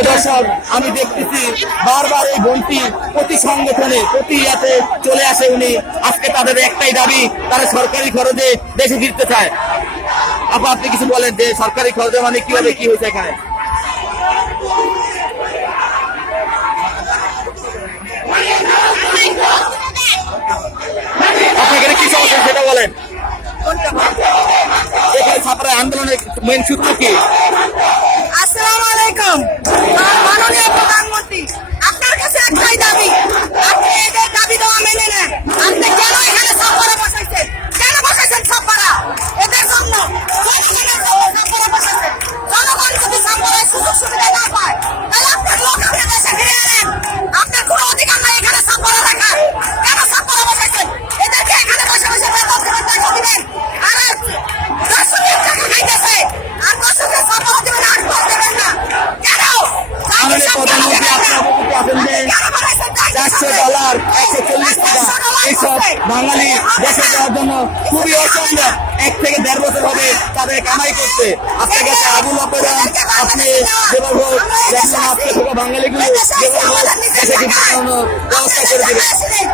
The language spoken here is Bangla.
প্রিয় দর্শক, আমি দেখতেছি বারবার এই বোনটি প্রতি সংগঠনে প্রতি ইয়াতে চলে আসে উনি। আজকে তাদের একটাই দাবি, তারা সরকারি খরচে দেশে ফিরতে চায়। আপা, আপনি কিছু বলেন যে সরকারি খরচে মানে কীভাবে কি হয়েছে এখানে? সেটা বলেন। আন্দোলনের মেন সূত্র কি? সুযোগ সুবিধা আপনার লোক একশো চল্লিশ টাকা এইসব বাঙালি দেশে যাওয়ার জন্য খুবই অসম্ভব এক থেকে তাদের কামাই করতে আপনার কাছে আবুল অপেরণ আপনি যেভাবে হোক আজকে থেকে বাঙালিগুলো যেভাবে হোক ব্যবস্থা করে দেবেন